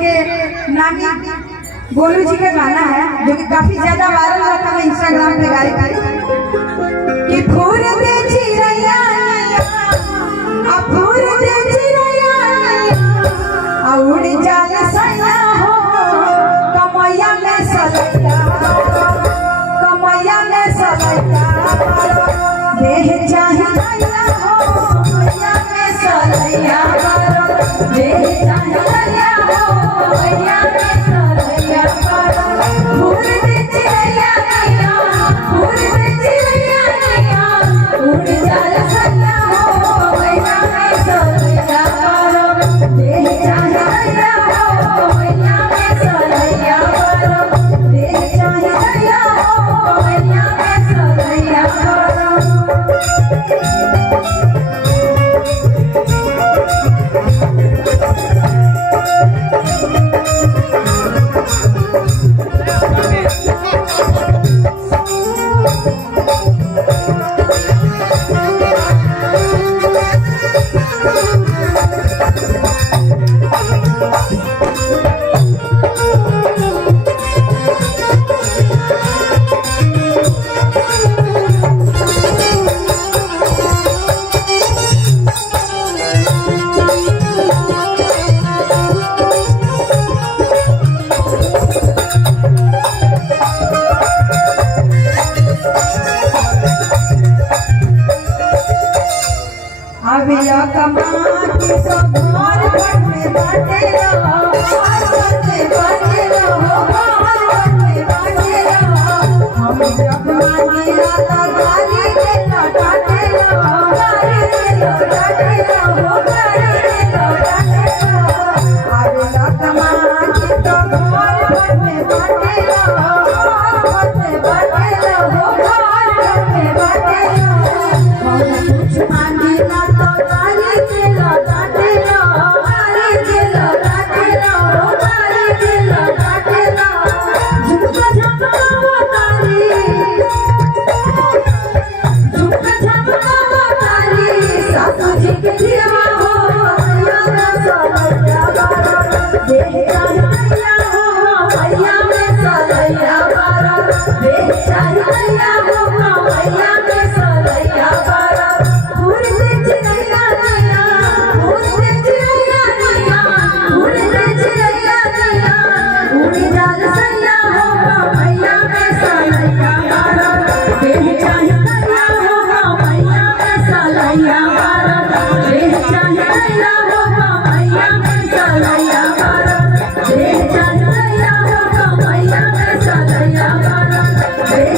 के नामी गोलू जी का गाना है जो कि काफी ज्यादा वायरल हुआ था। मैं इंस्टाग्राम पे गाई कि फूल दे चिरैया आ फूल दे चिरैया आ उड़ जाल सैया हो कमैया में सलैया देह चाहे लैया हो कमैया में सलैया देह चाहे लैया हो कमैया में सलैया फूल दे चिरैया नैया फूल दे चिरैया नैया उड़ जाल सैया हो कमैया में सलैया देह चाहे लैया हो कमैया में सलैया देह चाहे लैया हो कमैया में सलैया अभिया कमाती सब घर घर में बाटे रहो घर घर में बाटे रहो घर घर में बाटे रहो हम जब मांगेला तो गाली दे लौटाते रहो गाली दे लौटाते रहो गाली दे लौटाते रहो अभिया कमाती सब घर घर में बाटे रहो घर घर में बाटे रहो घर घर में बाटे रहो हम कुछ मांगेला तो गाली दे लौटाते रहो गाली दे लौटाते रहो गाली दे लौटाते रहो झुमका झमकावा तारी झुमका झमकावा तारी सासू जी के दिलवा हो मैया में सलैया देह चाहे लैया हो मैया में सलैया देह चाहे लैया हो मैया में सलैया फूल दे चिरैया नैया फूल दे चिरैया नैया फूल दे चिरैया नैया उड़ जाल सैया हो मैया में सलैया देह चाहे लैया हो मैया में सलैया देह चाहे लैया हो मैया में सलैया देह चाहे लैया हो मैया में सलैया देह